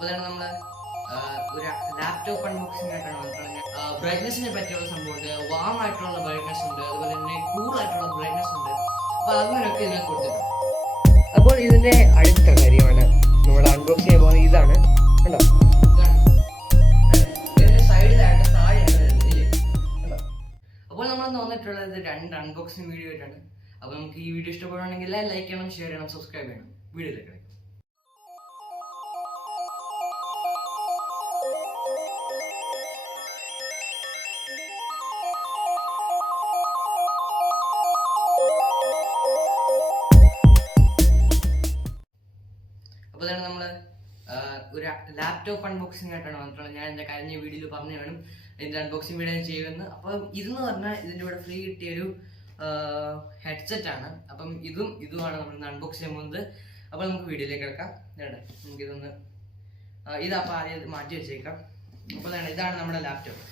അപ്പോൾ തന്നെ നമ്മൾ ഒരു ലാപ്ടോപ്പ് അൺബോക്സിംഗ് ആയിട്ടാണ് വന്നിട്ടുള്ളത്. ബ്രൈറ്റ്നസിനെ പറ്റിയുള്ള സംഭവമുണ്ട്, വാം ആയിട്ടുള്ള ബ്രൈറ്റ്നസ് ഉണ്ട്, അതുപോലെ തന്നെ കൂൾ ആയിട്ടുള്ള ബ്രൈറ്റ്നസ് ഉണ്ട്. അപ്പോൾ അങ്ങനെയൊക്കെ ഇതിനെ കൊടുത്തിട്ടുണ്ട്. അപ്പോൾ ഇതിൻ്റെ അടുത്ത കാര്യമാണ് നമ്മൾ അൺബോക്സ് ചെയ്യാൻ പോകുന്നത്. ഇതാണ് കണ്ടോ, ഇതിൻ്റെ സൈഡിലായിട്ട് താഴെയാണ് വരുന്നത് കണ്ടോ. അപ്പോൾ നമ്മൾ വന്നിട്ടുള്ളത് 2 അൺബോക്സിംഗ് വീഡിയോ ആയിട്ടാണ്. അപ്പോൾ നമുക്ക് ഈ വീഡിയോ ഇഷ്ടപ്പെടുകയാണെങ്കിൽ ലൈക്ക് ചെയ്യണം, ഷെയർ ചെയ്യണം, സബ്സ്ക്രൈബ് ചെയ്യണം. വീഡിയോയിലേക്ക് അപ്പോൾ തന്നെ നമ്മൾ ഒരു ലാപ്ടോപ്പ് അൺബോക്സിംഗ് ആയിട്ടാണ് വന്നിട്ടുള്ളത്. ഞാൻ എൻ്റെ കഴിഞ്ഞ വീഡിയോയിൽ പറഞ്ഞു വേണം ഇതിൻ്റെ അൺബോക്സിംഗ് വീഡിയോ ഞാൻ ചെയ്യുമെന്ന്. അപ്പം ഇതെന്ന് പറഞ്ഞാൽ ഇതിൻ്റെ കൂടെ ഫ്രീ കിട്ടിയൊരു ഹെഡ്സെറ്റാണ്. അപ്പം ഇതുമാണ് നമ്മൾ അൺബോക്സ് ചെയ്യാൻ പോകുന്നത്. അപ്പോൾ നമുക്ക് വീഡിയോയിലേക്ക് കിടക്കാം. നമുക്കിതൊന്ന് ഇതപ്പോൾ ആദ്യം മാറ്റി വെച്ചേക്കാം. അപ്പോൾ ഇതാണ് നമ്മുടെ ലാപ്ടോപ്പ്.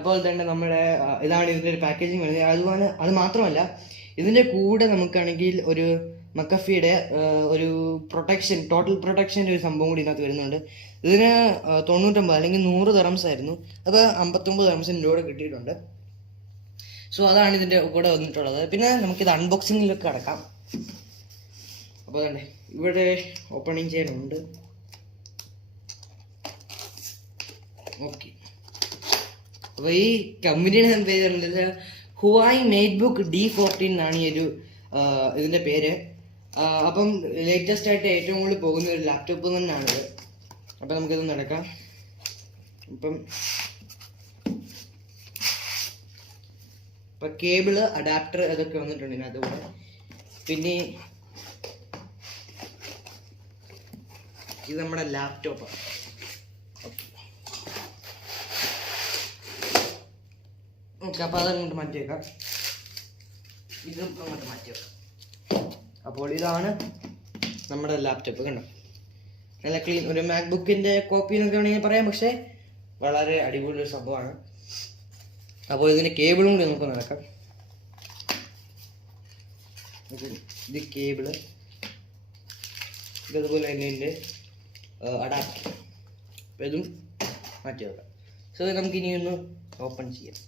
അപ്പോൾ തന്നെ നമ്മുടെ ഇതാണ് ഇതിൻ്റെ ഒരു പാക്കേജിങ് വരുന്നത്. അതുപോലെ അത് മാത്രമല്ല, ഇതിൻ്റെ കൂടെ നമുക്കാണെങ്കിൽ ഒരു മക്കഫിയുടെ ഒരു പ്രൊട്ടക്ഷൻ, ടോട്ടൽ പ്രൊട്ടക്ഷൻ്റെ ഒരു സംഭവം കൂടി ഇതിനകത്ത് വരുന്നുണ്ട്. ഇതിന് 99 അല്ലെങ്കിൽ 100 ദിർഹംസ് ആയിരുന്നു. അത് 59 ദിർഹംസിൻ്റെ കൂടെ കിട്ടിയിട്ടുണ്ട്. സോ അതാണ് ഇതിൻ്റെ കൂടെ വന്നിട്ടുള്ളത്. പിന്നെ നമുക്കിത് അൺബോക്സിങ്ങിലൊക്കെ കിടക്കാം. അപ്പോൾ തന്നെ ഇവിടെ ഓപ്പണിങ് ചെയ്യാനുണ്ട്. ഓക്കെ, അപ്പോൾ ഈ കമ്പനിയുടെ പേര് ഹുവായി നെറ്റ്ബുക്ക് D14 എന്നാണ് ഈ ഒരു ഇതിൻ്റെ പേര്. അപ്പം ലേറ്റസ്റ്റ് ആയിട്ട് ഏറ്റവും കൂടുതൽ പോകുന്ന ഒരു ലാപ്ടോപ്പ് തന്നെയാണിത്. അപ്പം നമുക്കിത് നടക്കാം. ഇപ്പം കേബിള്, അഡാപ്റ്റർ അതൊക്കെ വന്നിട്ടുണ്ട് ഇതിനകത്ത് കൂടെ. പിന്നെ ഇത് നമ്മുടെ ലാപ്ടോപ്പാണ്. ഓക്കെ, അപ്പോൾ അതങ്ങോട്ട് മാറ്റി വെക്കാം. ഇതും അങ്ങോട്ട് മാറ്റി വെക്കാം. അപ്പോൾ ഇതാണ് നമ്മുടെ ലാപ്ടോപ്പ്. കണ്ടോ, നല്ല ക്ലീൻ, ഒരു മാക്ബുക്കിൻ്റെ കോപ്പി എന്നൊക്കെ വേണമെങ്കിൽ പറയാം. പക്ഷേ വളരെ അടിപൊളി ഒരു സംഭവമാണ്. അപ്പോൾ ഇതിൻ്റെ കേബിളും കൂടി നമുക്ക് നടക്കാം. ഇത് കേബിള്, ഇതതുപോലെ തന്നെ ഇതിൻ്റെ അഡാപ്റ്റർ. അപ്പോൾ ഇതും മാറ്റി വെക്കാം. സോ നമുക്കിനി ഒന്ന് ഓപ്പൺ ചെയ്യാം.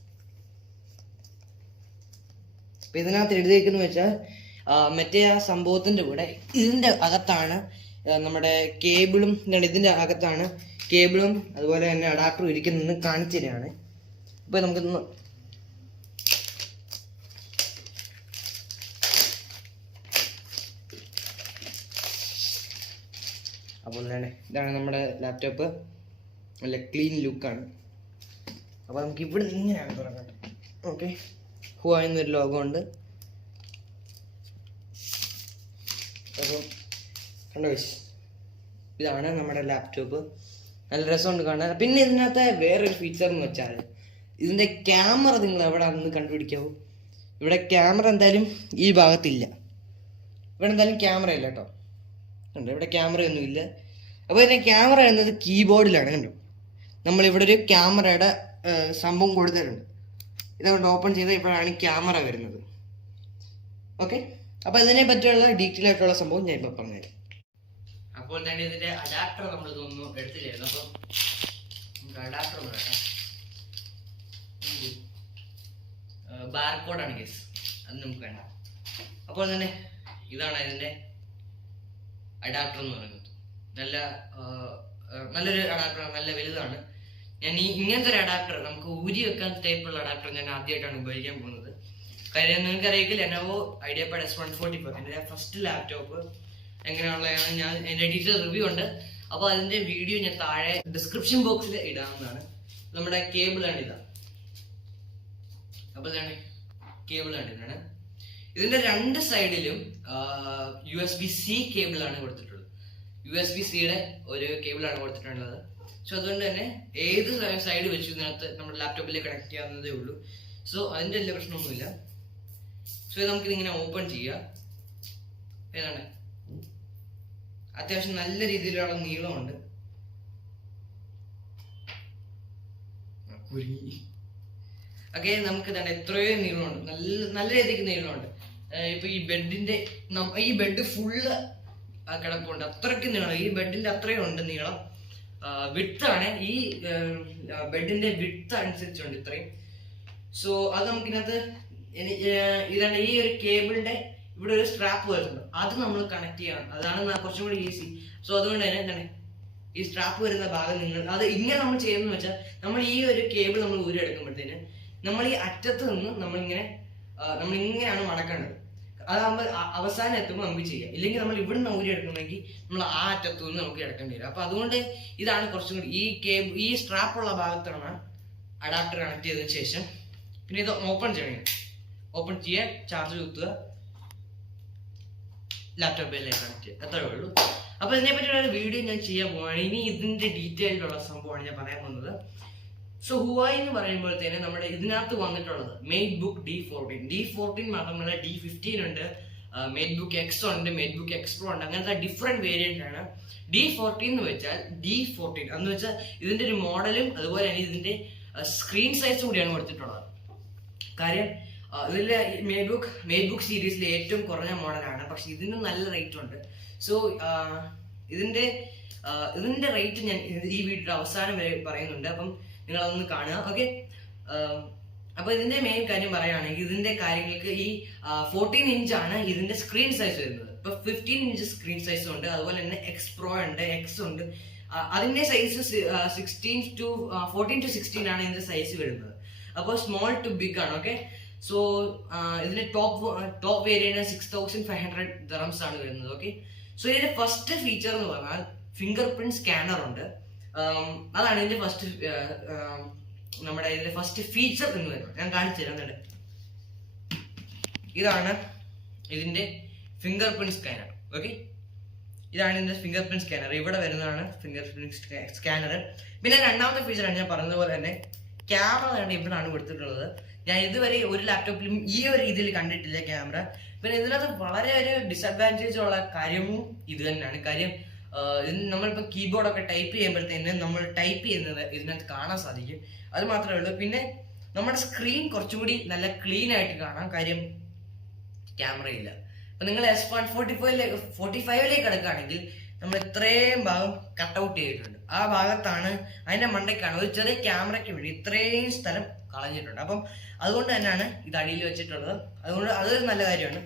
അപ്പം ഇതിനകത്ത് എഴുതിയേക്കെന്ന് വെച്ചാൽ മറ്റേ ആ സംഭവത്തിൻ്റെ കൂടെ ഇതിൻ്റെ അകത്താണ് നമ്മുടെ കേബിളും, ഇതിൻ്റെ അകത്താണ് കേബിളും അതുപോലെ തന്നെ അഡാപ്റ്ററും ഇരിക്കുന്നതെന്ന് കാണിച്ചു തരികയാണ്. അപ്പോൾ നമുക്കിന്ന് അപ്പോൾ ഇതാണ് നമ്മുടെ ലാപ്ടോപ്പ്. നല്ല ക്ലീൻ ലുക്കാണ്. അപ്പോൾ നമുക്ക് ഇവിടെ ഇങ്ങനെയാണ് തുറക്കേണ്ടത്. ഓക്കെ, ഹുവായി എന്നൊരു ലോഗോ ഉണ്ട്. അപ്പം കണ്ടോ, ഇതാണ് നമ്മുടെ ലാപ്ടോപ്പ്. നല്ല രസമുണ്ട് കാണാൻ. പിന്നെ ഇതിനകത്ത് വേറൊരു ഫീച്ചർ എന്ന് വെച്ചാൽ ഇതിൻ്റെ ക്യാമറ നിങ്ങൾ എവിടെ നിന്ന് കണ്ടുപിടിക്കാവൂ. ഇവിടെ ക്യാമറ എന്തായാലും ഈ ഭാഗത്തില്ല. ഇവിടെ എന്തായാലും ക്യാമറ ഇല്ല കേട്ടോ. കണ്ടോ, ഇവിടെ ക്യാമറയൊന്നും ഇല്ല. അപ്പോൾ ഇതിൻ്റെ ക്യാമറ എന്നത് കീബോർഡിലാണ്. കണ്ടോ, നമ്മളിവിടെ ഒരു ക്യാമറയുടെ സംഭവം കൊടുത്തിട്ടുണ്ട്. ഇതുകൊണ്ട് ഓപ്പൺ ചെയ്ത് ഇപ്പോഴാണ് ക്യാമറ വരുന്നത്. ഓക്കെ, അപ്പോൾ ഇതിനെ പറ്റിയുള്ള ഡീറ്റെയിൽ ആയിട്ടുള്ള സംഭവം ഞാൻ ഇപ്പോൾ പറഞ്ഞുതരാം. അപ്പോൾ തന്നെ ഇതിൻ്റെ അഡാപ്റ്റർ നമ്മൾ ഇതൊന്നും എടുത്തില്ലായിരുന്നു. അപ്പം നമുക്ക് അഡാപ്റ്റർ ഒന്ന് കേട്ടോ. ബാർകോഡാണ് കേസ്, അത് നമുക്ക് വേണ്ട. അപ്പോൾ തന്നെ ഇതാണ് ഇതിൻ്റെ അഡാപ്റ്റർ എന്ന് പറയുന്നത്. നല്ലൊരു അഡാപ്റ്ററാണ്, നല്ല വലുതാണ്. ഞാൻ ഇങ്ങനത്തെ ഒരു അഡാപ്റ്റർ, നമുക്ക് ഊരി വെക്കാൻ ടൈപ്പുള്ള അഡാപ്റ്റർ ഞാൻ ആദ്യമായിട്ടാണ് ഉപയോഗിക്കാൻ പോകുന്നത്. കാര്യം നിങ്ങൾക്ക് അറിയില്ല, ലെനോവോ ഐഡിയാപാഡ് S144 എൻ്റെ ഫസ്റ്റ് ലാപ്ടോപ്പ് എങ്ങനെയുള്ളതാണ്, ഞാൻ എൻ്റെ ഡീറ്റെയിൽ റിവ്യൂ ഉണ്ട്. അപ്പോൾ അതിൻ്റെ വീഡിയോ ഞാൻ താഴെ ഡിസ്ക്രിപ്ഷൻ ബോക്സിൽ ഇടാവുന്നതാണ്. നമ്മുടെ കേബിളാണ് ഇതാണ്. അപ്പോൾ ഇതാണ് കേബിളാണ്. ഇതാണ് ഇതിൻ്റെ 2 സൈഡിലും USB-C കേബിളാണ് കൊടുത്തിട്ടുള്ളത്. USB-Cയുടെ ഒരു കേബിളാണ് കൊടുത്തിട്ടുള്ളത്. സോ അതുകൊണ്ട് തന്നെ ഏത് സൈഡ് വെച്ച് ഇതിനകത്ത് നമ്മുടെ ലാപ്ടോപ്പിലേക്ക് കണക്ട് ചെയ്യാവുന്നതേ ഉള്ളൂ. സോ അതിൻ്റെ എല്ലാ പ്രശ്നമൊന്നുമില്ല. സോ നമുക്കിതിങ്ങനെ ഓപ്പൺ ചെയ്യാം. ഏതാണ്, അത്യാവശ്യം നല്ല രീതിയിലുള്ള നീളമുണ്ട്. ഓക്കെ, നമുക്ക് തന്നെ എത്രയോ നീളമുണ്ട്, നല്ല രീതിക്ക് നീളമുണ്ട്. ഇപ്പൊ ഈ ബെഡിന്റെ ഈ ബെഡ് ഫുള്ള് കിടപ്പുണ്ട്. അത്രയ്ക്ക് നീളം, ഈ ബെഡിന്റെ അത്രയും ഉണ്ട് നീളം. വിട്ടാണ് ഈ ബെഡിന്റെ വിട്ട് അനുസരിച്ചുണ്ട് ഇത്രയും. സോ അത് നമുക്കിനകത്ത് ഇതാണ് ഈ ഒരു കേബിളിന്റെ ഇവിടെ ഒരു സ്ട്രാപ്പ് വരുന്നുണ്ട്, അത് നമ്മൾ കണക്ട് ചെയ്യണം. അതാണ് കുറച്ചും കൂടി ഈസി. സോ അതുകൊണ്ട് തന്നെ എന്താണ് ഈ സ്ട്രാപ്പ് വരുന്ന ഭാഗം നിങ്ങൾ അത് ഇങ്ങനെ നമ്മൾ ചെയ്യുന്നത് വെച്ചാൽ, നമ്മൾ ഈ ഒരു കേബിൾ നമ്മൾ ഊരെടുക്കുമ്പോഴത്തേന് നമ്മൾ ഈ അറ്റത്ത് നിന്ന് നമ്മളിങ്ങനെയാണ് മടക്കേണ്ടത്. അതാകുമ്പോൾ അവസാനം എത്തുമ്പോൾ നമുക്ക് ചെയ്യാം. ഇല്ലെങ്കിൽ നമ്മൾ ഇവിടുന്ന് ഊരി എടുക്കണമെങ്കിൽ നമ്മൾ ആ അറ്റത്തു നിന്ന് നമുക്ക് എടുക്കേണ്ടി വരും. അപ്പൊ അതുകൊണ്ട് ഇതാണ് കുറച്ചും കൂടി ഈ സ്ട്രാപ്പുള്ള ഭാഗത്താണ് അഡാപ്റ്റർ കണക്ട് ചെയ്തതിനു ശേഷം പിന്നെ ഇത് ഓപ്പൺ ചെയ്യണം. ഓപ്പൺ ചെയ്യുക, ചാർജ് കുത്തുക, ലാപ്ടോപ്പിലേക്ക് കണക്ട് ചെയ്യുക, അത്രേ ഉള്ളൂ. അപ്പൊ ഇതിനെ പറ്റിയുള്ള വീഡിയോ ഞാൻ ചെയ്യാൻ പോവാണ്. ഇനി ഇതിന്റെ ഡീറ്റെയിലുള്ള സംഭവമാണ് ഞാൻ പറയാൻ പോകുന്നത്. സോ ഹുവായി എന്ന് പറയുമ്പോഴത്തേന് നമ്മുടെ ഇതിനകത്ത് വന്നിട്ടുള്ളത് Matebook D14 മാത്രമല്ല D15 ഉണ്ട്, Matebook X ഉണ്ട്, Matebook X Pro ഉണ്ട്, അങ്ങനത്തെ ഡിഫറെന്റ് വേരിയന്റ് ആണ്. D14 എന്ന് വെച്ചാൽ D14 എന്ന് വെച്ചാൽ ഇതിന്റെ ഒരു മോഡലും അതുപോലെ തന്നെ ഇതിന്റെ സ്ക്രീൻ സൈസും കൂടിയാണ് കൊടുത്തിട്ടുള്ളത്. കാര്യം ഇതിലെ Matebook സീരീസിലെ ഏറ്റവും കുറഞ്ഞ മോഡലാണ്, പക്ഷെ ഇതിന് നല്ല റേറ്റ് ഉണ്ട്. സോ ഇതിന്റെ റേറ്റ് ഞാൻ ഈ വീഡിയോയുടെ അവസാനം വരെ പറയുന്നുണ്ട്, അപ്പം നിങ്ങൾ അതൊന്ന് കാണുക. ഓക്കെ, അപ്പൊ ഇതിന്റെ മെയിൻ കാര്യം പറയുകയാണെങ്കിൽ ഇതിന്റെ കാര്യങ്ങൾക്ക് ഈ 14 ഇഞ്ചാണ് ഇതിന്റെ സ്ക്രീൻ സൈസ് വരുന്നത്. ഇപ്പൊ 15 ഇഞ്ച് സ്ക്രീൻ സൈസും ഉണ്ട്, അതുപോലെ തന്നെ എക്സ് പ്രോ ഉണ്ട്, എക്സ് ഉണ്ട്. അതിന്റെ സൈസ് 14 to 16 ആണ് ഇതിന്റെ സൈസ് വരുന്നത്. അപ്പോൾ സ്മോൾ ടു ബിഗ് ആണ്. ഓക്കെ, സോ ഇതിന്റെ ടോപ്പ് വേരിയന്റ് 6500 dirhams ആണ് വരുന്നത്. ഓക്കെ, സോ ഇതിന്റെ ഫസ്റ്റ് ഫീച്ചർ എന്ന് പറഞ്ഞാൽ ഫിംഗർ പ്രിന്റ് സ്കാനർ ഉണ്ട്. അതാണ് ഇതിന്റെ ഫസ്റ്റ് ഫീച്ചർ എന്ന് പറയുന്നത്. ഞാൻ കാണിച്ചു തരാം. ഇതാണ് ഇതിന്റെ ഫിംഗർ പ്രിന്റ് സ്കാനർ. ഓക്കെ, ഇതാണ് ഇതിന്റെ ഫിംഗർ പ്രിന്റ് സ്കാനർ. ഇവിടെ വരുന്നതാണ് ഫിംഗർ പ്രിന്റ് സ്കാനർ. പിന്നെ രണ്ടാമത്തെ ഫീച്ചറാണ് ഞാൻ പറഞ്ഞതുപോലെ തന്നെ ക്യാമറ ഇവിടെയാണ് കൊടുത്തിട്ടുള്ളത്. ഞാൻ ഇതുവരെ ഒരു ലാപ്ടോപ്പിലും ഈ ഒരു രീതിയിൽ കണ്ടിട്ടില്ല ക്യാമറ. പിന്നെ ഇതിനകത്ത് വളരെ ഒരു ഡിസഡ്വാൻറ്റേജ് ഉള്ള കാര്യവും ഇത് തന്നെയാണ്. കാര്യം നമ്മളിപ്പോൾ കീബോർഡൊക്കെ ടൈപ്പ് ചെയ്യുമ്പോഴത്തേന് നമ്മൾ ടൈപ്പ് ചെയ്യുന്നത് ഇതിനകത്ത് കാണാൻ സാധിക്കും. അത് മാത്രമേ ഉള്ളൂ. പിന്നെ നമ്മുടെ സ്ക്രീൻ കുറച്ചുകൂടി നല്ല ക്ലീൻ ആയിട്ട് കാണാം, കാര്യം ക്യാമറ ഇല്ല. അപ്പൊ നിങ്ങൾ S145 കിടക്കുകയാണെങ്കിൽ നമ്മൾ ഇത്രയും ഭാഗം കട്ട് ഔട്ട് ചെയ്തിട്ടുണ്ട്. ആ ഭാഗത്താണ് അതിന്റെ മണ്ടയ്ക്കാണ് ഒരു ചെറിയ ക്യാമറയ്ക്ക് വേണ്ടി ഇത്രയും സ്ഥലം കളഞ്ഞിട്ടുണ്ട്. അപ്പം അതുകൊണ്ട് തന്നെയാണ് ഇത് അടിയിൽ വെച്ചിട്ടുള്ളത്. അതുകൊണ്ട് അതൊരു നല്ല കാര്യമാണ്.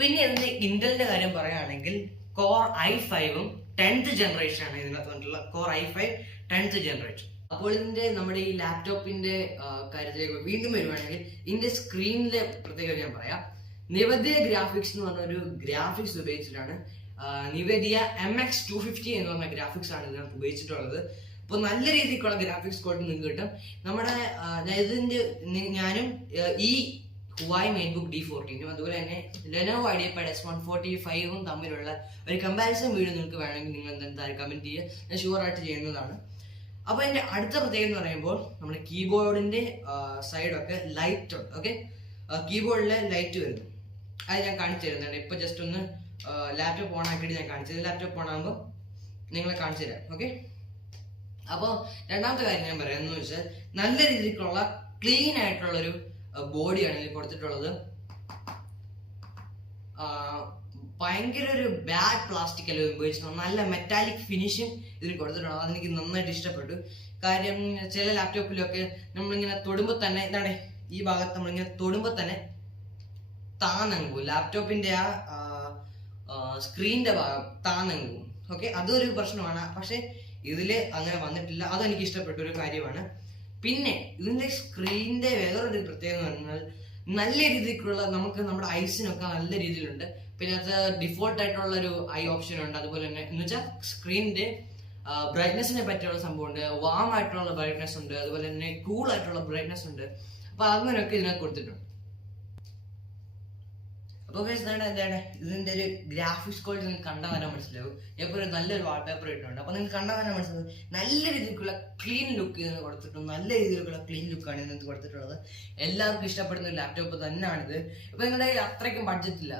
പിന്നെ ഇതിന്റെ ഇന്റലിന്റെ കാര്യം പറയുകയാണെങ്കിൽ Core i5ഉം 10th ജനറേഷൻ ആണ് ഇതിനകത്ത് വന്നിട്ടുള്ള. Core i5 10th generation. അപ്പോൾ നമ്മുടെ ഈ ലാപ്ടോപ്പിന്റെ കാര്യത്തിലേക്ക് വീണ്ടും വരുവാണെങ്കിൽ ഇതിന്റെ സ്ക്രീനിലെ പ്രത്യേകത ഞാൻ പറയാം. Nvidia ഗ്രാഫിക്സ് എന്ന് പറഞ്ഞ ഒരു ഗ്രാഫിക്സ് ഉപയോഗിച്ചിട്ടാണ് Nvidia MX250 എന്ന് പറഞ്ഞ ഗ്രാഫിക്സ് ആണ് ഇതിനകത്ത് ഉപയോഗിച്ചിട്ടുള്ളത്. അപ്പോൾ നല്ല രീതിക്കുള്ള ഗ്രാഫിക്സ് കോഡ് നിങ്ങൾക്ക് കിട്ടും. ഞാനും ഈ Huawei Matebook D14ഉം അതുപോലെ തന്നെ Lenovo IdeaPad S145ഉം തമ്മിലുള്ള ഒരു കമ്പാരിസൺ വീഡിയോ നിങ്ങൾക്ക് വേണമെങ്കിൽ നിങ്ങൾ എന്തായാലും കമന്റ് ചെയ്യുക, ഞാൻ ഷുവർ ആയിട്ട് ചെയ്യുന്നതാണ്. അപ്പൊ അതിന്റെ അടുത്ത പ്രത്യേകത എന്ന് പറയുമ്പോൾ നമ്മുടെ കീബോർഡിന്റെ സൈഡൊക്കെ ലൈറ്റ് ഉണ്ട്. ഓക്കെ, കീബോർഡിലെ ലൈറ്റ് വരുന്നു, അത് ഞാൻ കാണിച്ചു തരുന്നുണ്ട്. ഇപ്പൊ ജസ്റ്റ് ഒന്ന് ലാപ്ടോപ്പ് ഓൺ ആക്കിയിട്ട് ഞാൻ കാണിച്ചത്. ലാപ്ടോപ്പ് ഓൺ ആകുമ്പോൾ നിങ്ങളെ കാണിച്ചു തരാം. ഓക്കെ, അപ്പോൾ രണ്ടാമത്തെ കാര്യം ഞാൻ പറയാമെന്ന് വെച്ചാൽ നല്ല രീതിക്കുള്ള ക്ലീൻ ആയിട്ടുള്ളൊരു ബോഡിയാണ് ഇതിൽ കൊടുത്തിട്ടുള്ളത്. ഭയങ്കര ഒരു ബാഡ് പ്ലാസ്റ്റിക് അല്ല ഉപയോഗിച്ചിട്ടുള്ളത്, നല്ല മെറ്റാലിക് ഫിനിഷിങ് ഇതിൽ കൊടുത്തിട്ടുള്ളത്. അതെനിക്ക് നന്നായിട്ട് ഇഷ്ടപ്പെട്ടു. കാര്യം ചില ലാപ്ടോപ്പിലൊക്കെ നമ്മളിങ്ങനെ തൊടുമ്പോൾ തന്നെ ഇതാണ് ഈ ഭാഗത്ത് നമ്മളിങ്ങനെ തൊടുമ്പോൾ തന്നെ താന്നങ്ങ് പോകും, ലാപ്ടോപ്പിന്റെ ആ സ്ക്രീനിന്റെ ഭാഗം താന്നങ്ങ് പോകും. ഓക്കെ, അതൊരു പ്രശ്നമാണ്. പക്ഷെ ഇതില് അങ്ങനെ വന്നിട്ടില്ല, അതെനിക്ക് ഇഷ്ടപ്പെട്ട ഒരു കാര്യമാണ്. പിന്നെ ഇതിന്റെ സ്ക്രീനിന്റെ വേറൊരു പ്രത്യേകത എന്ന് പറഞ്ഞാൽ നല്ല രീതിക്കുള്ള നമുക്ക് നമ്മുടെ ഐസിനൊക്കെ നല്ല രീതിയിലുണ്ട്. പിന്നെ അത് ഡിഫോൾട്ട് ആയിട്ടുള്ള ഒരു ഐ ഓപ്ഷൻ ഉണ്ട്. അതുപോലെ തന്നെ എന്ന് വെച്ചാൽ സ്ക്രീനിന്റെ ബ്രൈറ്റ്നെസ്സിനെ പറ്റിയുള്ള സംഭവമുണ്ട്, വാം ആയിട്ടുള്ള ബ്രൈറ്റ്നെസ് ഉണ്ട്, അതുപോലെ തന്നെ കൂൾ ആയിട്ടുള്ള ബ്രൈറ്റ്നെസ് ഉണ്ട്. അപ്പൊ അങ്ങനെയൊക്കെ ഇതിനകത്ത് കൊടുത്തിട്ടുണ്ട്. അപ്പൊ എന്താണ് ഇതിന്റെ ഒരു ഗ്രാഫിക്സ് കോഡ് നിങ്ങൾക്ക് കണ്ടാൽ തന്നെ മനസ്സിലാവും. ഞാൻ ഒരു നല്ലൊരു വാൾപേപ്പർ ഇട്ടുണ്ട്. അപ്പൊ നിങ്ങൾക്ക് കണ്ടാൽ തന്നെ മനസ്സിലാവും നല്ല രീതിയിലുള്ള ക്ലീൻ ലുക്ക് ഇതിന് കൊടുത്തിട്ടുണ്ട്. നല്ല രീതിയിലുള്ള ക്ലീൻ ലുക്കാണ് ഇതിനകത്ത് കൊടുത്തിട്ടുള്ളത്. എല്ലാവർക്കും ഇഷ്ടപ്പെടുന്ന ഒരു ലാപ്ടോപ്പ് തന്നെയാണിത്. ഇപ്പൊ നിങ്ങളുടെ കയ്യിൽ അത്രയ്ക്കും ബഡ്ജറ്റ് ഇല്ല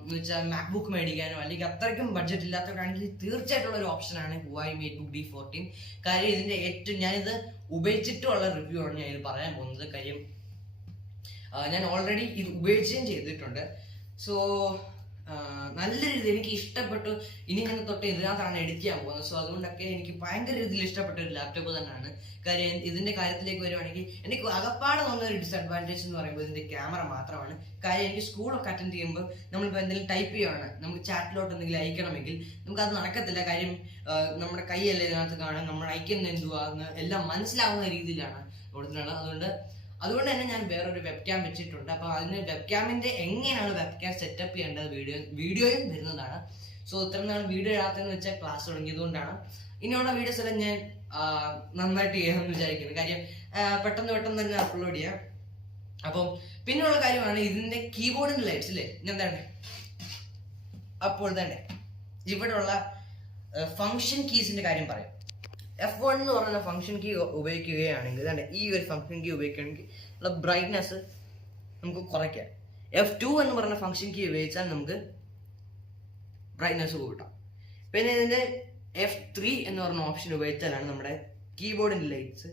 എന്ന് വെച്ചാൽ മാക്ബുക്ക് മേടിക്കാനോ അല്ലെങ്കിൽ അത്രയ്ക്കും ബഡ്ജറ്റ് ഇല്ലാത്തവരാണെങ്കിൽ തീർച്ചയായിട്ടുള്ള ഒരു ഓപ്ഷനാണ് Huawei Matebook D14. കാര്യം ഇതിന്റെ ഞാനിത് ഉപയോഗിച്ചിട്ടുള്ള റിവ്യൂ ആണ് ഞാൻ ഇത് പറയാൻ പോകുന്നത്. കാര്യം ഞാൻ ഓൾറെഡി ഇത് ഉപയോഗിക്കുകയും ചെയ്തിട്ടുണ്ട്. സോ നല്ല രീതിയിൽ എനിക്ക് ഇഷ്ടപ്പെട്ടു. ഇനി ഞാൻ തൊട്ട് ഇതിനകത്താണ് എഡിറ്റ് ചെയ്യാൻ പോകുന്നത്. സോ അതുകൊണ്ടൊക്കെ എനിക്ക് ഭയങ്കര രീതിയിൽ ഇഷ്ടപ്പെട്ട ഒരു ലാപ്ടോപ്പ് തന്നെയാണ്. കാര്യം ഇതിന്റെ കാര്യത്തിലേക്ക് വരുവാണെങ്കിൽ എനിക്ക് അകപ്പാടെ തോന്നുന്ന ഒരു ഡിസഡ്വാൻറ്റേജ് എന്ന് പറയുമ്പോൾ ഇതിന്റെ ക്യാമറ മാത്രമാണ്. കാര്യം എനിക്ക് സ്കൂളൊക്കെ അറ്റൻഡ് ചെയ്യുമ്പോൾ നമ്മളിപ്പോൾ എന്തെങ്കിലും ടൈപ്പ് ചെയ്യുകയാണ്, നമുക്ക് ചാറ്റിലോട്ട് എന്തെങ്കിലും അയക്കണമെങ്കിൽ നമുക്കത് നടക്കത്തില്ല. കാര്യം നമ്മുടെ കൈയല്ലേ ഇതിനകത്ത് കാണാൻ, നമ്മൾ അയക്കുന്ന എന്തുവാന്ന് എല്ലാം മനസ്സിലാവുന്ന രീതിയിലാണ് കൊടുത്തിട്ടുള്ളത്. അതുകൊണ്ട് തന്നെ ഞാൻ വേറൊരു വെബ് ക്യാം വെച്ചിട്ടുണ്ട്. അപ്പോൾ അതിന് വെബ് ക്യാമിന്റെ എങ്ങനെയാണ് വെബ് ക്യാം സെറ്റപ്പ് ചെയ്യേണ്ടത് വീഡിയോയും വരുന്നതാണ്. സോ ഇത്ര നാൾ വീഡിയോ ഇടാത്തെന്ന് വെച്ചാൽ ക്ലാസ് തുടങ്ങിയതുകൊണ്ടാണ്. ഇനിയുള്ള വീഡിയോസ് എല്ലാം ഞാൻ നന്നായിട്ട് ചെയ്യാമെന്ന് വിചാരിക്കുന്നു. കാര്യം പെട്ടെന്ന് തന്നെ അപ്ലോഡ് ചെയ്യാം. അപ്പം പിന്നെയുള്ള കാര്യമാണ് ഇതിന്റെ കീബോർഡിന്റെ ലൈറ്റ്സ് അല്ലേ. എന്താണ് അപ്പോൾ തന്നെ ഇവിടെയുള്ള ഫങ്ഷൻ കീസിന്റെ കാര്യം പറയാം. F1 എന്ന് പറയുന്ന ഫംഗ്ഷൻ കീ ഉപയോഗിക്കുകയാണെങ്കിൽ ഈ ഒരു ഫംഗ്ഷൻ കീ ഉപയോഗിക്കുകയാണെങ്കിൽ ഉള്ള ബ്രൈറ്റ്നെസ് നമുക്ക് കുറയ്ക്കാം. F2 എന്ന് പറയുന്ന ഫംഗ്ഷൻ കീ ഉപയോഗിച്ചാൽ നമുക്ക് ബ്രൈറ്റ്നെസ് കൂട്ടാം. പിന്നെ ഇതിന്റെ F3 എന്ന് പറയുന്ന ഓപ്ഷൻ ഉപയോഗിച്ചാലാണ് നമ്മുടെ കീബോർഡിന്റെ ലൈറ്റ്സ്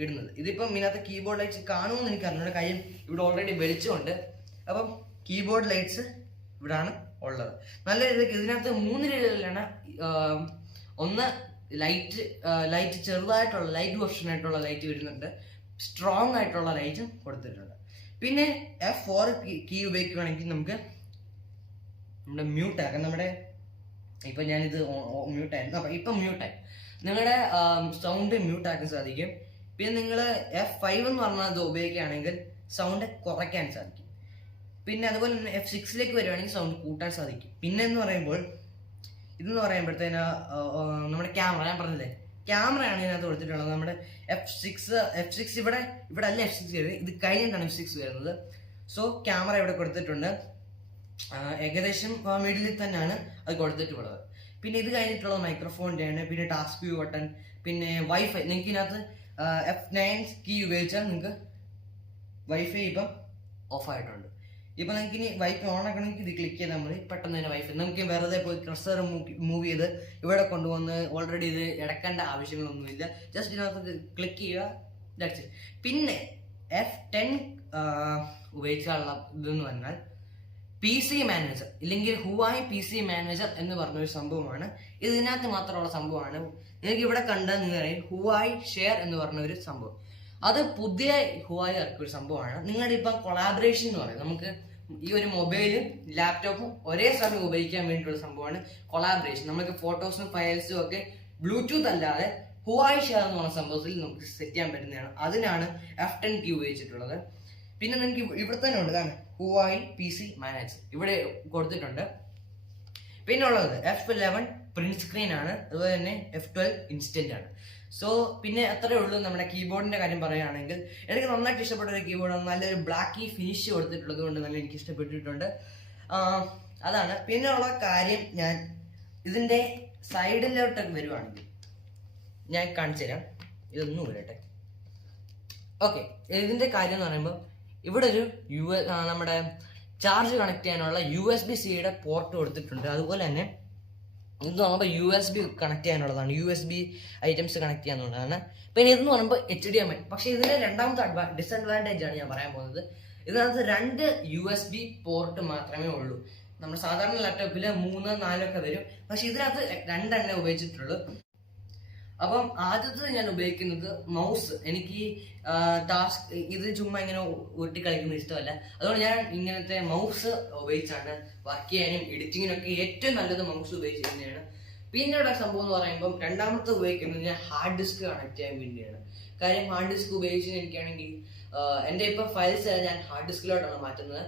ഇടുന്നത്. ഇതിപ്പം ഇതിനകത്ത് കീബോർഡ് ലൈറ്റ്സ് കാണുമെന്ന് എനിക്ക് അറിഞ്ഞൂടെ. കാര്യം ഇവിടെ ഓൾറെഡി വെളിച്ചമുണ്ട്. അപ്പം കീബോർഡ് ലൈറ്റ്സ് ഇവിടാണ് ഉള്ളത്. നല്ല രീതിക്ക് ഇതിനകത്ത് 3 രീതിയിലാണ്. ഒന്ന് ലൈറ്റ് ചെറുതായിട്ടുള്ള ലൈറ്റ് വെർഷൻ ആയിട്ടുള്ള ലൈറ്റ് വരുന്നുണ്ട്, സ്ട്രോങ് ആയിട്ടുള്ള ലൈറ്റും കൊടുത്തിട്ടുണ്ട്. പിന്നെ F4 കീ ഉപയോഗിക്കുകയാണെങ്കിൽ നമുക്ക് നമ്മുടെ മ്യൂട്ടാക്കാം. നമ്മുടെ ഇപ്പം ഞാനിത് മ്യൂട്ടായിരുന്നു, അപ്പം ഇപ്പം മ്യൂട്ടായി നിങ്ങളുടെ സൗണ്ട് മ്യൂട്ടാക്കാൻ സാധിക്കും. പിന്നെ നിങ്ങൾ F5 എന്ന് പറഞ്ഞാൽ അത് ഉപയോഗിക്കുകയാണെങ്കിൽ സൗണ്ട് കുറയ്ക്കാൻ സാധിക്കും. പിന്നെ അതുപോലെ തന്നെ F6 വരുവാണെങ്കിൽ സൗണ്ട് കൂട്ടാൻ സാധിക്കും. പിന്നെ എന്ന് പറയുമ്പോൾ ഇതെന്ന് പറയുമ്പോഴത്തേന് നമ്മുടെ ക്യാമറ, ഞാൻ പറഞ്ഞില്ലേ ക്യാമറയാണ് ഇതിനകത്ത് കൊടുത്തിട്ടുള്ളത്. നമ്മുടെ F6 ഇവിടെ അല്ല F6 വരുന്നത്, ഇത് കഴിഞ്ഞിട്ടാണ് F6 വരുന്നത്. സോ ക്യാമറ ഇവിടെ കൊടുത്തിട്ടുണ്ട്. ഏകദേശം മിഡിലിൽ തന്നെയാണ് അത് കൊടുത്തിട്ടുള്ളത്. പിന്നെ ഇത് കഴിഞ്ഞിട്ടുള്ളത് മൈക്രോഫോണിൻ്റെ ആണ്. പിന്നെ ടാസ്ക് വ്യൂ ബട്ടൺ, പിന്നെ വൈഫൈ. നിങ്ങൾക്ക് ഇതിനകത്ത് F9 കീ ഉപയോഗിച്ചാൽ നിങ്ങൾക്ക് വൈഫൈ ഇപ്പം ഓഫായിട്ടുണ്ട്. ഇപ്പം നിങ്ങൾക്ക് ഇനി വൈഫൈ ഓൺ ആക്കണമെങ്കിൽ ഇത് ക്ലിക്ക് ചെയ്താൽ മതി, പെട്ടെന്ന് തന്നെ വൈഫൈ. നമുക്ക് വെറുതെ പോയി ക്രസർ മൂവ് ചെയ്ത് ഇവിടെ കൊണ്ടുവന്ന് ഓൾറെഡി ഇത് ഇടക്കേണ്ട ആവശ്യങ്ങളൊന്നുമില്ല. ജസ്റ്റ് ഇതിനകത്ത് ക്ലിക്ക് ചെയ്യുക, ദാറ്റ്സ് ഇറ്റ്. പിന്നെ F10 ഉപയോഗിച്ചാലുള്ള ഇതെന്ന് പറഞ്ഞാൽ PC മാനേജർ ഇല്ലെങ്കിൽ Huawei PC മാനേജർ എന്ന് പറഞ്ഞൊരു സംഭവമാണ്. ഇതിനകത്ത് മാത്രമുള്ള സംഭവമാണ്. നിങ്ങൾക്ക് ഇവിടെ കണ്ടാൽ നിങ്ങൾ Huawei ഷെയർ എന്ന് പറഞ്ഞ ഒരു സംഭവം, അത് പുതിയ Huawei ഇറക്കിയ ഒരു സംഭവമാണ്. നിങ്ങളുടെ ഇപ്പം കൊളാബറേഷൻ എന്ന് പറയും. നമുക്ക് ഈ ഒരു മൊബൈലും ലാപ്ടോപ്പും ഒരേ സമയം ഉപയോഗിക്കാൻ വേണ്ടിയിട്ടുള്ള സംഭവമാണ് കൊളാബറേഷൻ. നമുക്ക് ഫോട്ടോസും ഫയൽസും ഒക്കെ ബ്ലൂടൂത്ത് അല്ലാതെ Huawei ഷെയർ എന്ന് പറഞ്ഞ സംഭവത്തിൽ നമുക്ക് സെറ്റ് ചെയ്യാൻ പറ്റുന്നതാണ്. അതിനാണ് F10 കീ ഉപയോഗിച്ചിട്ടുള്ളത്. പിന്നെ നിങ്ങൾക്ക് ഇവിടെ തന്നെ ഉണ്ട്, ഇതാണ് Huawei PC മാനേജർ ഇവിടെ കൊടുത്തിട്ടുണ്ട്. പിന്നെ ഉള്ളത് F11 പ്രിന്റ് സ്ക്രീൻ ആണ്. അതുപോലെ തന്നെ F12 ഇൻസ്റ്റന്റ് ആണ്. സോ പിന്നെ അത്രേ ഉള്ളൂ. നമ്മുടെ കീബോർഡിന്റെ കാര്യം പറയുകയാണെങ്കിൽ എനിക്ക് നന്നായിട്ട് ഇഷ്ടപ്പെട്ട ഒരു കീബോർഡാണ്. നല്ലൊരു ബ്ലാക്കി ഫിനിഷ് കൊടുത്തിട്ടുള്ളത് കൊണ്ട് നല്ല എനിക്ക് ഇഷ്ടപ്പെട്ടിട്ടുണ്ട്. അതാണ്. പിന്നെ ഉള്ള കാര്യം, ഞാൻ ഇതിന്റെ സൈഡിലോട്ടൊക്കെ വരുവാണെങ്കിൽ ഞാൻ കാണിച്ചു തരാം. ഇതൊന്നും വരട്ടെ. ഓക്കെ, ഇതിന്റെ കാര്യം എന്ന് പറയുമ്പോൾ ഇവിടെ ഒരു നമ്മുടെ ചാർജ് കണക്ട് ചെയ്യാനുള്ള USB-Cയുടെ പോർട്ട് കൊടുത്തിട്ടുണ്ട്. അതുപോലെ തന്നെ ഇത് നോക്കുമ്പോൾ USB കണക്ട് ചെയ്യാനുള്ളതാണ്, USB ഐറ്റംസ് കണക്ട് ചെയ്യാനുള്ളതാണ്. പിന്നെ ഇതെന്ന് പറയുമ്പോൾ HDMI. പക്ഷേ ഇതിന്റെ രണ്ടാമത്തെ ഡിസഡ്വാൻറ്റേജ് ആണ് ഞാൻ പറയാൻ പോകുന്നത്. ഇതിനകത്ത് 2 USB പോർട്ട് മാത്രമേ ഉള്ളൂ. നമ്മൾ സാധാരണ ലാപ്ടോപ്പിൽ 3, 4 ഒക്കെ വരും. പക്ഷെ ഇതിനകത്ത് 2 ഉപയോഗിച്ചിട്ടുള്ളൂ. അപ്പം ആദ്യത്തെ ഞാൻ ഉപയോഗിക്കുന്നത് മൗസ്. എനിക്ക് ഇത് ചുമ്മാ ഇങ്ങനെ ഉരുട്ടി കളിക്കുന്നത് ഇഷ്ടമല്ല. അതുകൊണ്ട് ഞാൻ ഇങ്ങനത്തെ മൗസ് ഉപയോഗിച്ചാണ് വർക്ക് ചെയ്യാനും എഡിറ്റിങ്ങിനൊക്കെ ഏറ്റവും നല്ലത് മൗസ് ഉപയോഗിച്ച് തന്നെയാണ്. പിന്നീട് സംഭവം എന്ന് പറയുമ്പോൾ രണ്ടാമത്തെ ഉപയോഗിക്കുന്നത് ഞാൻ ഹാർഡ് ഡിസ്ക് കണക്ട് ചെയ്യാൻ വേണ്ടിയാണ്. കാര്യം ഹാർഡ് ഡിസ്ക് ഉപയോഗിച്ച് എനിക്കാണെങ്കിൽ എൻ്റെ ഇപ്പോൾ ഫയൽസ് ഞാൻ ഹാർഡ് ഡിസ്കിലോട്ടാണ് മാറ്റുന്നത്.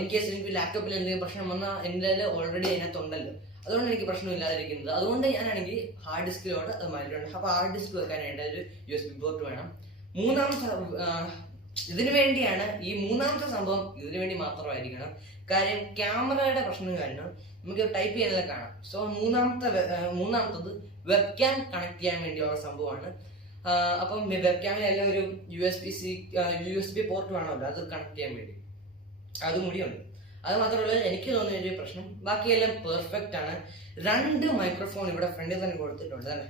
ഇൻ കേസ് എനിക്ക് ലാപ്ടോപ്പിൽ എന്തെങ്കിലും പ്രശ്നം വന്നാൽ എൻ്റെ ഓൾറെഡി അതിനകത്തുണ്ടല്ലോ, അതുകൊണ്ട് എനിക്ക് പ്രശ്നമില്ലാതിരിക്കുന്നത്. അതുകൊണ്ട് ഞാനാണെങ്കിൽ ഹാർഡ് ഡിസ്കിലോട്ട് അത് മാറ്റിയിട്ടുണ്ട്. അപ്പോൾ ഹാർഡ് ഡിസ്ക് വെക്കാനായിട്ട് ഒരു USB പോർട്ട് വേണം. മൂന്നാമത്തെ ഇതിനു വേണ്ടിയാണ് ഈ മൂന്നാമത്തെ സംഭവം, ഇതിനു വേണ്ടി മാത്രമായിരിക്കണം. കാര്യം ക്യാമറയുടെ പ്രശ്നം കാരണം നമുക്ക് ടൈപ്പ് ചെയ്യുന്നത് കാണാം. സോ മൂന്നാമത്തത് വെബ് ക്യാം കണക്ട് ചെയ്യാൻ വേണ്ടിയുള്ള സംഭവമാണ്. അപ്പം വെബ് ക്യാമിനെല്ലാം ഒരു USB പോർട്ട് വേണമല്ലോ അത് കണക്ട് ചെയ്യാൻ വേണ്ടി. അതും കൂടിയുണ്ട്. അത് മാത്രമല്ല എനിക്ക് തോന്നിയ ഒരു പ്രശ്നം, ബാക്കിയെല്ലാം പെർഫെക്റ്റ് ആണ്. 2 മൈക്രോഫോൺ ഇവിടെ ഫ്രണ്ടിൽ തന്നെ കൊടുത്തിട്ടുണ്ട് അല്ലേ.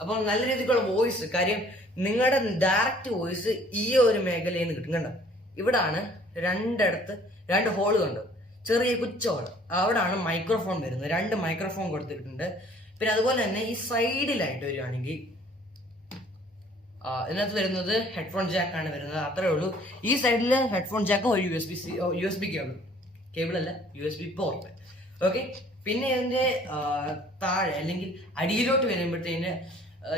അപ്പോൾ നല്ല രീതിക്കുള്ള വോയിസ്, കാര്യം നിങ്ങളുടെ ഡയറക്റ്റ് വോയിസ് ഈ ഒരു മേഖലയിൽ നിന്ന് കിട്ടും. കണ്ടോ, ഇവിടാണ് 2 ഹോൾ കണ്ടു. ചെറിയ കുച്ചോൾ, അവിടെയാണ് മൈക്രോഫോൺ വരുന്നത്. 2 മൈക്രോഫോൺ കൊടുത്തിട്ടുണ്ട്. പിന്നെ അതുപോലെ തന്നെ ഈ സൈഡിലായിട്ട് വരികയാണെങ്കിൽ ഇതിനകത്ത് വരുന്നത് ഹെഡ്ഫോൺ ജാക്കാണ് വരുന്നത്, അത്രേ ഉള്ളൂ. ഈ സൈഡിൽ ഹെഡ്ഫോൺ ജാക്കും ഒരു USB കേബിൾ അല്ല, USB പോർട്ട്. ഓക്കെ. പിന്നെ ഇതിന്റെ താഴെ അല്ലെങ്കിൽ അടിയിലോട്ട് വരുമ്പോഴത്തേന്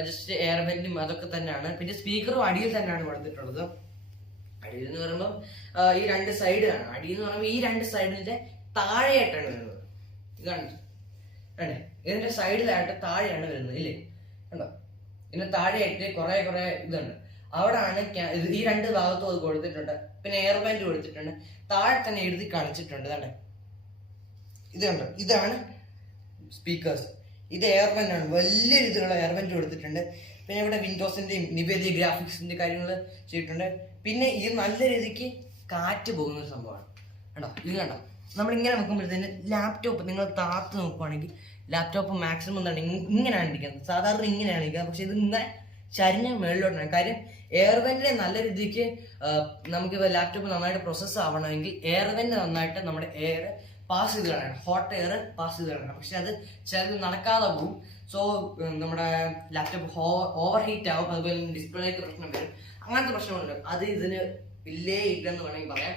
ജസ്റ്റ് എയർ വെന്റും അതൊക്കെ തന്നെയാണ്. പിന്നെ സ്പീക്കറും അടിയിൽ തന്നെയാണ് കൊടുത്തിട്ടുള്ളത്. അടിയിൽ എന്ന് പറയുമ്പോൾ ഈ 2 സൈഡിലാണ്. അടിയിൽ എന്ന് പറയുമ്പോൾ ഈ 2 സൈഡിന്റെ താഴെയായിട്ടാണ് വരുന്നത്. ഇതാണ് ഇതിന്റെ സൈഡിലായിട്ട് താഴെയാണ് വരുന്നത്, ഇല്ലേ? കണ്ടോ? ഇതിന്റെ താഴെയായിട്ട് കുറെ ഇതുണ്ട്. അവിടാണ് ഈ 2 ഭാഗത്തും അത് കൊടുത്തിട്ടുണ്ട്. പിന്നെ എയർ ബാൻഡ് കൊടുത്തിട്ടുണ്ട്. താഴെ തന്നെ എഴുതി കാണിച്ചിട്ടുണ്ട്. ഇത് കണ്ടോ? ഇതാണ് സ്പീക്കേഴ്സ്. ഇത് എയർ ബാൻഡ് ആണ്. വലിയ രീതിയിലുള്ള എയർ ബാൻഡ് കൊടുത്തിട്ടുണ്ട്. പിന്നെ ഇവിടെ വിൻഡോസിന്റെയും നിവേദിയ ഗ്രാഫിക്സിന്റെ കാര്യങ്ങൾ ചെയ്തിട്ടുണ്ട്. പിന്നെ ഇത് നല്ല രീതിക്ക് കാറ്റ് പോകുന്ന ഒരു സംഭവമാണ്. കണ്ടോ? ഇത് കണ്ടോ? നമ്മളിങ്ങനെ നോക്കുമ്പോഴത്തേന് ലാപ്ടോപ്പ് നിങ്ങൾ താത്ത് നോക്കുവാണെങ്കിൽ ലാപ്ടോപ്പ് മാക്സിമം എന്താണ് ഇങ്ങനെയാണ് ഇരിക്കുന്നത്. സാധാരണ ഇങ്ങനെയാണ് ഇരിക്കുക. പക്ഷെ ഇത് ഇങ്ങനെ ചരിഞ്ഞ മേളിലോട്ടാണ്. കാര്യം എയർ വെന്റിനെ നല്ല രീതിക്ക് നമുക്ക് ലാപ്ടോപ്പ് നന്നായിട്ട് പ്രോസസ്സ് ആവണമെങ്കിൽ എയർ വെന്റ് നന്നായിട്ട് നമ്മുടെ എയർ പാസ് ചെയ്ത് കളയണം, ഹോട്ട് എയർ പാസ് ചെയ്ത് കളയണം. പക്ഷെ അത് ചിലത് നടക്കാതെ പോകും. സോ നമ്മുടെ ലാപ്ടോപ്പ് ഓവർ ഹീറ്റ് ആവും. അതുപോലെ ഡിസ്പ്ലേക്ക് പ്രശ്നം വരും. അങ്ങനത്തെ പ്രശ്നമുണ്ട്. അത് ഇതിന് ഇല്ലെന്ന് വേണമെങ്കിൽ പറയാം.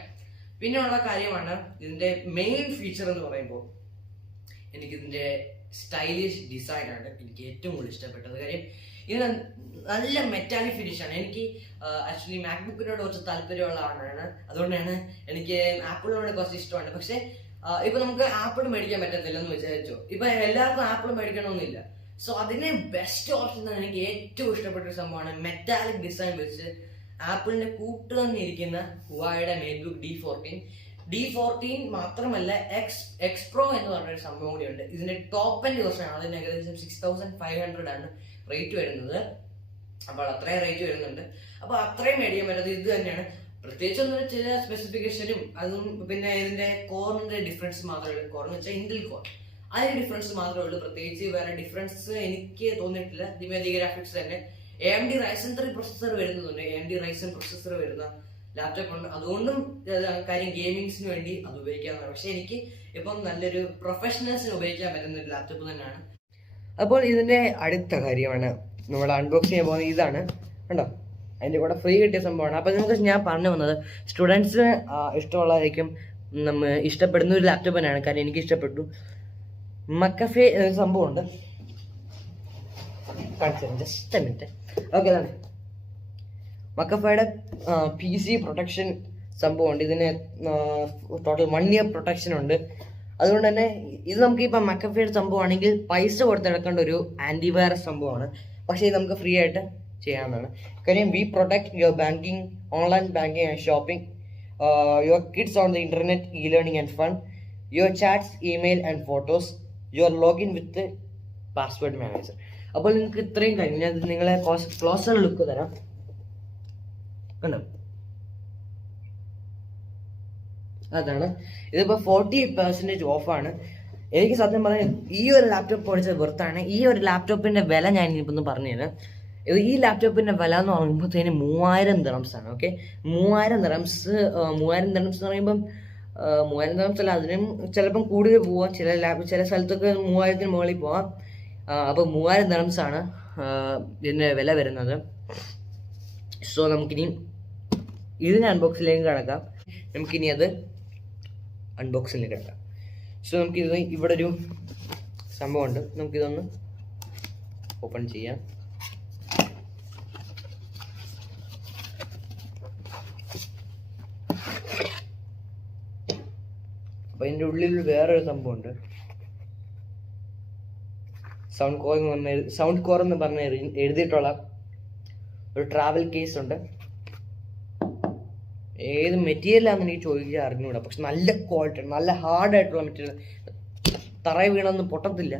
പിന്നെ ഉള്ള കാര്യമാണ് ഇതിന്റെ മെയിൻ ഫീച്ചർ എന്ന് പറയുമ്പോൾ എനിക്കിതിന്റെ സ്റ്റൈലിഷ് ഡിസൈനാണ് എനിക്ക് ഏറ്റവും കൂടുതൽ ഇഷ്ടപ്പെട്ടത്. കാര്യം ഇതിന് നല്ല മെറ്റാലിക് ഫിനിഷാണ്. എനിക്ക് ആക്ച്വലി മാക്ബുക്കിനോട് കുറച്ച് താല്പര്യമുള്ള ആളാണ്. അതുകൊണ്ടാണ് എനിക്ക് ആപ്പിളിനോട് കുറച്ച് ഇഷ്ടമാണ്. പക്ഷെ ഇപ്പൊ നമുക്ക് ആപ്പിൾ മേടിക്കാൻ പറ്റത്തില്ല എന്ന് വിചാരിച്ചോ, ഇപ്പൊ എല്ലാവർക്കും ആപ്പിൾ മേടിക്കണമെന്നില്ല. സോ അതിന് ബെസ്റ്റ് ഓപ്ഷൻ എനിക്ക് ഏറ്റവും ഇഷ്ടപ്പെട്ട ഒരു സംഭവമാണ് മെറ്റാലിക് ഡിസൈൻ വെച്ച് ആപ്പിളിന്റെ കൂട്ട് തന്നെ ഇരിക്കുന്ന ഹുവായുടെ മേറ്റ്ബുക്ക് D14 മാത്രമല്ല എക്സ് പ്രോ എന്ന് പറഞ്ഞൊരു സംഭവം കൂടിയുണ്ട്. ഇതിന്റെ ടോപ്പ് എൻഡ് കുറച്ചാണ്. അതിന് ഏകദേശം 6500 ആണ് റേറ്റ് വരുന്നത്. അപ്പോൾ അത്രയും റേറ്റ് വരുന്നുണ്ട്. അപ്പോൾ അത്രയും മേടിക്കാൻ പറ്റുന്നത് ഇത് തന്നെയാണ്. പ്രത്യേകിച്ച് ഒന്നും ചില സ്പെസിഫിക്കേഷനും അതും പിന്നെ ഇതിന്റെ കോറിന്റെ ഡിഫറൻസ് മാത്രമേ ഉള്ളൂ. കോറെന്ന് വെച്ചാൽ ഇന്റൽ കോർ, അതിന്റെ ഡിഫറൻസ് മാത്രമേ ഉള്ളൂ. പ്രത്യേകിച്ച് വേറെ ഡിഫറൻസ് എനിക്ക് തോന്നിയിട്ടില്ല. നിവേദിയ ഗ്രാഫിക്സ് തന്നെ AMD Ryzen 3 പ്രൊസസ്സർ വരുന്നുണ്ട്. AMD Ryzen പ്രൊസസ്സർ വരുന്ന ലാപ്ടോപ്പ് ഉണ്ട്. അതുകൊണ്ടും കാര്യം ഗെയിമിങ്സിന് വേണ്ടി അത് ഉപയോഗിക്കാവുന്നതാണ്. പക്ഷെ എനിക്ക് ഇപ്പം നല്ലൊരു പ്രൊഫഷണൽസിന് ഉപയോഗിക്കാൻ പറ്റുന്ന ഒരു ലാപ്ടോപ്പ് തന്നെയാണ്. അപ്പോൾ ഇതിന്റെ അടുത്ത കാര്യമാണ് നമ്മൾ അൺബോക്സ് ചെയ്യാൻ പോകുന്നത്. ഇതാണ് കണ്ടോ? അതിന്റെ കൂടെ ഫ്രീ കിട്ടിയ സംഭവമാണ്. അപ്പൊ നിങ്ങൾക്ക് ഞാൻ പറഞ്ഞു വന്നത് സ്റ്റുഡൻസിന് ഇഷ്ടമുള്ളതായിരിക്കും, നമ്മൾ ഇഷ്ടപ്പെടുന്ന ഒരു ലാപ്ടോപ്പ് തന്നെയാണ്. കാരണം എനിക്ക് ഇഷ്ടപ്പെട്ടു. മക്കഫേ സംഭവമുണ്ട്, കാണിച്ചു ജസ്റ്റ് മിനിറ്റ്. ഓക്കെ, അതാണ് മക്കഫയുടെ PC പ്രൊട്ടക്ഷൻ സംഭവമുണ്ട്. ഇതിന് ടോട്ടൽ 1 year പ്രൊട്ടക്ഷൻ ഉണ്ട്. അതുകൊണ്ട് തന്നെ ഇത് നമുക്ക് ഇപ്പം മക്കഫയുടെ സംഭവമാണെങ്കിൽ പൈസ കൊടുത്തെടുക്കേണ്ട ഒരു ആന്റിവൈറസ് സംഭവമാണ്. പക്ഷേ ഇത് നമുക്ക് ഫ്രീ ആയിട്ട് ചെയ്യാവുന്നതാണ്. കാര്യം we protect your banking, online banking and shopping, your kids on the internet, e-learning and fun, your chats, email and photos, your login with password manager. അപ്പോൾ നിങ്ങൾക്ക് ഇത്രയും കാര്യം ഞാൻ നിങ്ങളെ ക്ലോസർ ലുക്ക് തരാം. കണ്ടോ? അതാണ്. ഇതിപ്പോൾ 48% ഓഫാണ്. എനിക്ക് സത്യം പറഞ്ഞാൽ ഈ ഒരു ലാപ്ടോപ്പ് മേടിച്ചത് വെർത്താണ്. ഈ ഒരു ലാപ്ടോപ്പിന്റെ വില ഞാൻ ഇനിയിപ്പോൾ ഒന്ന് പറഞ്ഞുതരാം. ഈ ലാപ്ടോപ്പിന്റെ വില എന്ന് പറയുമ്പോഴത്തേന് 3000 dirhams ആണ്. ഓക്കെ, 3000 dirhams എന്ന് പറയുമ്പം 3000 dirhams അല്ല, അതിനും ചിലപ്പം കൂടുതൽ പോവാം. ചില സ്ഥലത്തൊക്കെ 3000-ന് മുകളിൽ പോവാം. അപ്പോൾ 3000 dirhams ആണ് ഇതിന്റെ വില വരുന്നത്. സോ നമുക്കിനി ഇതിന് അൺബോക്സിലേക്ക് കിടക്കാം. നമുക്കിനി അത് അൺബോക്സിലേക്ക് കിടക്കാം. സോ നമുക്കിത് ഇവിടെ ഒരു സംഭവമുണ്ട്, നമുക്കിതൊന്ന് ഓപ്പൺ ചെയ്യാം. അപ്പോൾ ഇതിൻ്റെ ഉള്ളിൽ വേറൊരു സംഭവമുണ്ട്. സൗണ്ട് കോർ എന്ന് പറഞ്ഞ് എഴുതിയിട്ടുള്ള ഒരു ട്രാവൽ കേസ് ഉണ്ട്. ഏത് മെറ്റീരിയലാണെന്ന് എനിക്ക് ചോദിക്കാൻ അറിഞ്ഞൂടാ. പക്ഷെ നല്ല ക്വാളിറ്റി, നല്ല ഹാർഡായിട്ടുള്ള മെറ്റീരിയൽ, തറയിൽ വീണൊന്നും പൊട്ടത്തില്ല.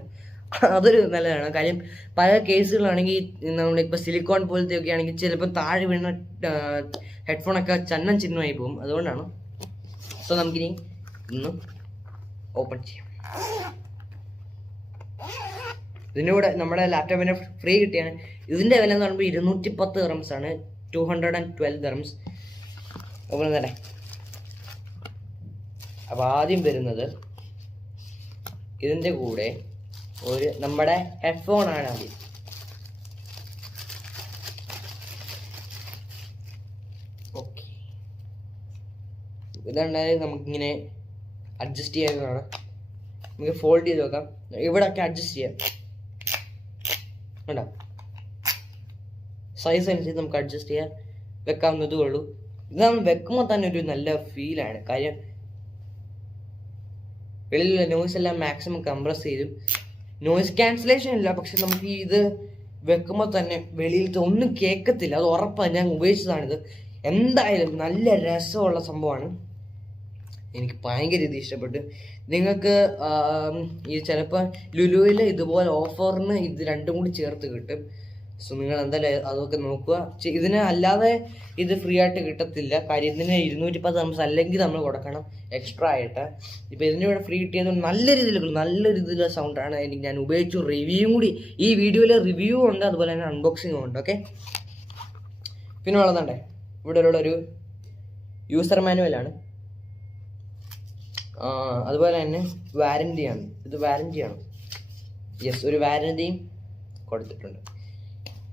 അതൊരു നല്ലതാണ്. കാര്യം പല കേസുകളാണെങ്കിൽ നമ്മളിപ്പോൾ സിലിക്കോൺ പോലത്തെ ഒക്കെ ആണെങ്കിൽ ചിലപ്പോൾ താഴെ വീണ ഹെഡ്ഫോണൊക്കെ ചന്നം ചിഹ്നമായി പോകും. അതുകൊണ്ടാണ്. സോ നമുക്കിനി ഒന്ന് ഓപ്പൺ ചെയ്യാം. ഇതിൻ്റെ കൂടെ നമ്മുടെ ലാപ്ടോപ്പിന് ഫ്രീ കിട്ടിയാണ്. ഇതിൻ്റെ വില എന്ന് പറയുമ്പോൾ 210 dirhams ആണ്, 212 dirhams. ഓപ്പൺ തന്നെ. അപ്പോൾ ആദ്യം വരുന്നത് ഇതിൻ്റെ കൂടെ നമ്മുടെ ഹെഡ്ഫോണാണ് ആദ്യം. ഓക്കെ, ഇതുണ്ടായാലും നമുക്കിങ്ങനെ അഡ്ജസ്റ്റ് ചെയ്യാവുന്നതാണ്. നമുക്ക് ഫോൾഡ് ചെയ്ത് നോക്കാം, ഇവിടെയൊക്കെ അഡ്ജസ്റ്റ് ചെയ്യാം. വേണ്ട സൈസ് അനുസരിച്ച് നമുക്ക് അഡ്ജസ്റ്റ് ചെയ്യാൻ വെക്കാവുന്നതേ ഉള്ളൂ. ഇത് നമ്മൾ വെക്കുമ്പോൾ തന്നെ ഒരു നല്ല ഫീലാണ്. കാര്യം വെളിയിലുള്ള നോയ്സ് എല്ലാം മാക്സിമം കംപ്രസ് ചെയ്തും നോയ്സ് ക്യാൻസലേഷൻ ഇല്ല. പക്ഷെ നമുക്ക് ഇത് വെക്കുമ്പോൾ തന്നെ വെളിയിലത്തെ ഒന്നും കേൾക്കത്തില്ല, അത് ഉറപ്പാണ്. ഞാൻ ഉപയോഗിച്ചതാണിത്. എന്തായാലും നല്ല രസമുള്ള സംഭവമാണ്. എനിക്ക് ഭയങ്കര ഇത് ഇഷ്ടപ്പെട്ടു. നിങ്ങൾക്ക് ഈ ചിലപ്പോൾ ലുലുവിൽ ഇതുപോലെ ഓഫറിന് ഇത് രണ്ടും കൂടി ചേർത്ത് കിട്ടും. സോ നിങ്ങൾ എന്തായാലും അതൊക്കെ നോക്കുക. ഇതിന് അല്ലാതെ ഇത് ഫ്രീ ആയിട്ട് കിട്ടത്തില്ല. കാര്യം ഇതിന് 210 റംസ് അല്ലെങ്കിൽ നമ്മൾ കൊടുക്കണം എക്സ്ട്രാ ആയിട്ട്. ഇപ്പോൾ ഇതിൻ്റെ കൂടെ ഫ്രീ കിട്ടിയത് നല്ല രീതിയിലുള്ള സൗണ്ടാണ്. ഞാൻ ഉപയോഗിച്ചു. റിവ്യൂ കൂടി ഈ വീഡിയോയിൽ റിവ്യൂ ഉണ്ട്, അതുപോലെ തന്നെ അൺബോക്സിങ്ങും ഉണ്ട്. ഓക്കെ, പിന്നെ ഉള്ളതുണ്ടേ ഇവിടെ ഉള്ളൊരു യൂസർ മാനുവലാണ്. അതുപോലെ തന്നെ വാറൻറ്റിയാണ്. ഇത് വാറൻറ്റിയാണ്. യെസ്, ഒരു വാറൻറ്റിയും കൊടുത്തിട്ടുണ്ട്.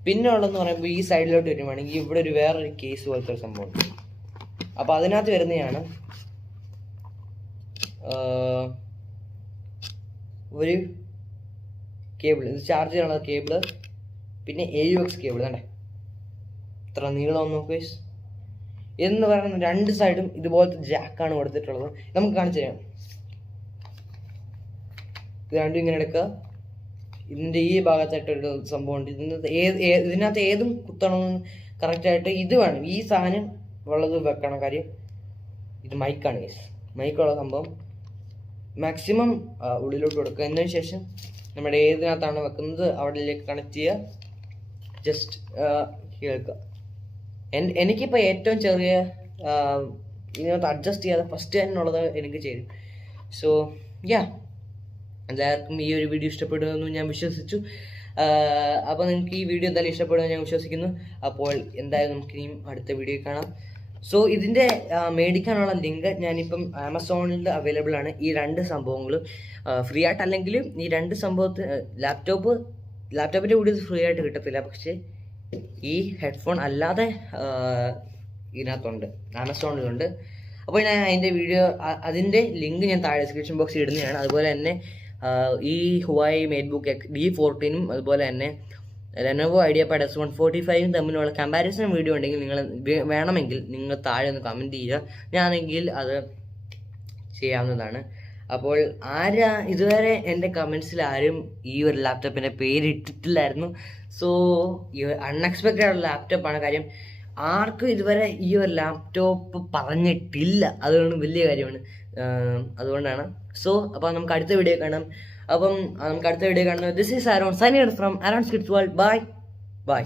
പിന്നെ ഉള്ളതെന്ന് പറയുമ്പോൾ ഈ സൈഡിലോട്ട് വരുവാണെങ്കിൽ ഇവിടെ വേറൊരു കേസ് പോലത്തെ ഒരു സംഭവമുണ്ട്. അപ്പോൾ അതിനകത്ത് വരുന്നതാണ് ഒരു കേബിൾ. ഇത് ചാർജ് ചെയ്യാനുള്ള കേബിള്, പിന്നെ AUX കേബിൾ. കണ്ടേ ഇത്ര നീളം നോക്കുക എന്ന് പറയുന്നത്. രണ്ട് സൈഡും ഇതുപോലത്തെ ജാക്കാണ് കൊടുത്തിട്ടുള്ളത്. നമുക്ക് കാണിച്ചു തരാം. ഇത് രണ്ടും ഇങ്ങനെ എടുക്കുക. ഇതിൻ്റെ ഈ ഭാഗത്തായിട്ടൊരു സംഭവമുണ്ട്. ഇതിനകത്ത് ഏതും കുത്തണമെന്ന് കറക്റ്റായിട്ട് ഇത് വേണം. ഈ സാധനം ഉള്ളത് വെക്കണം. കാര്യം ഇത് മൈക്കാണ്. മൈക്കുള്ള സംഭവം മാക്സിമം ഉള്ളിലോട്ട് കൊടുക്കുക. എന്നതിന് ശേഷം നമ്മുടെ ഏതിനകത്താണ് വെക്കുന്നത് അവിടേക്ക് കണക്ട് ചെയ്യുക. ജസ്റ്റ് കേൾക്കുക. എനിക്കിപ്പോൾ ഏറ്റവും ചെറിയ ഇതിനകത്ത് അഡ്ജസ്റ്റ് ചെയ്യാതെ ഫസ്റ്റ് തന്നെയുള്ളത് എനിക്ക് ചെയ്തു. സോ എല്ലാവർക്കും ഈ ഒരു വീഡിയോ ഇഷ്ടപ്പെടുമെന്ന് ഞാൻ വിശ്വസിച്ചു. അപ്പോൾ നിങ്ങൾക്ക് ഈ വീഡിയോ എന്തായാലും ഇഷ്ടപ്പെടുമെന്ന് ഞാൻ വിശ്വസിക്കുന്നു. അപ്പോൾ എന്തായാലും നമുക്കിനിയും അടുത്ത വീഡിയോ കാണാം. സോ ഇതിൻ്റെ മേടിക്കാനുള്ള ലിങ്ക് ഞാനിപ്പം ആമസോണിൽ അവൈലബിൾ ആണ്. ഈ രണ്ട് സംഭവങ്ങളും ഫ്രീ ആയിട്ടല്ലെങ്കിലും ഈ രണ്ട് സംഭവത്തിന് ലാപ്ടോപ്പിൻ്റെ കൂടി ഇത് ഫ്രീ ആയിട്ട് കിട്ടത്തില്ല. പക്ഷേ ഈ ഹെഡ്ഫോൺ അല്ലാതെ ഇതിനകത്തുണ്ട്, ആമസോണിലുണ്ട്. അപ്പോൾ ഞാൻ അതിൻ്റെ ലിങ്ക് ഞാൻ താഴെ ഡിസ്ക്രിപ്ഷൻ ബോക്സിൽ ഇടുന്നതാണ്. അതുപോലെ തന്നെ ഈ Huawei Matebook D14ഉം അതുപോലെ തന്നെ Lenovo IdeaPad S145 തമ്മിലുള്ള കമ്പാരിസൺ വീഡിയോ ഉണ്ടെങ്കിൽ നിങ്ങൾ വേണമെങ്കിൽ നിങ്ങൾ താഴെ ഒന്ന് കമൻറ്റ് ചെയ്യുക. ഞാനെങ്കിൽ അത് ചെയ്യാവുന്നതാണ്. അപ്പോൾ ഇതുവരെ എൻ്റെ കമൻസിൽ ആരും ഈ ഒരു ലാപ്ടോപ്പിൻ്റെ പേരിട്ടിട്ടില്ലായിരുന്നു. സോ ഈ അൺഎക്സ്പെക്റ്റഡ് ആയിട്ടുള്ള ലാപ്ടോപ്പാണ്. കാര്യം ആർക്കും ഇതുവരെ ഈ ഒരു ലാപ്ടോപ്പ് പറഞ്ഞിട്ടില്ല. അതുകൊണ്ട് വലിയ കാര്യമാണ്. അതുകൊണ്ടാണ്. അപ്പോൾ നമുക്ക് അടുത്ത വീഡിയോ കാണാം. This is Aaron signing from Aaron's kids world. By.